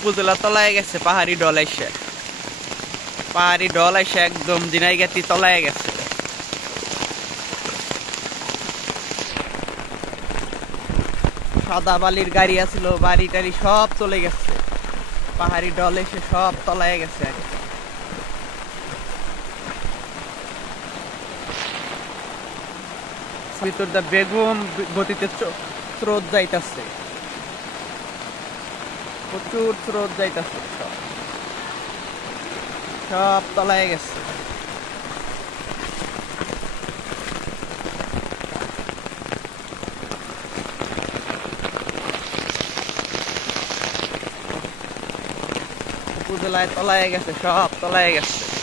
উপজেলা তলায় গেছে, পাহাড়ি ঢল এসে একদম দিনাইগাতি তলায় গেছে। সাদা বালির গাড়ি আছিল, বাড়ি টাড়ি সব চলে গেছে, পাহাড়ি ঢল এসে সব তলায় গেছে। ভিতর দা বেগম গতিতে স্রোত যাইতাছে, প্রচুর স্রোত যাইতাছে, সব তলায় গেছে। উপজেলায় তলায় গেছে, সব তলায় গেছে।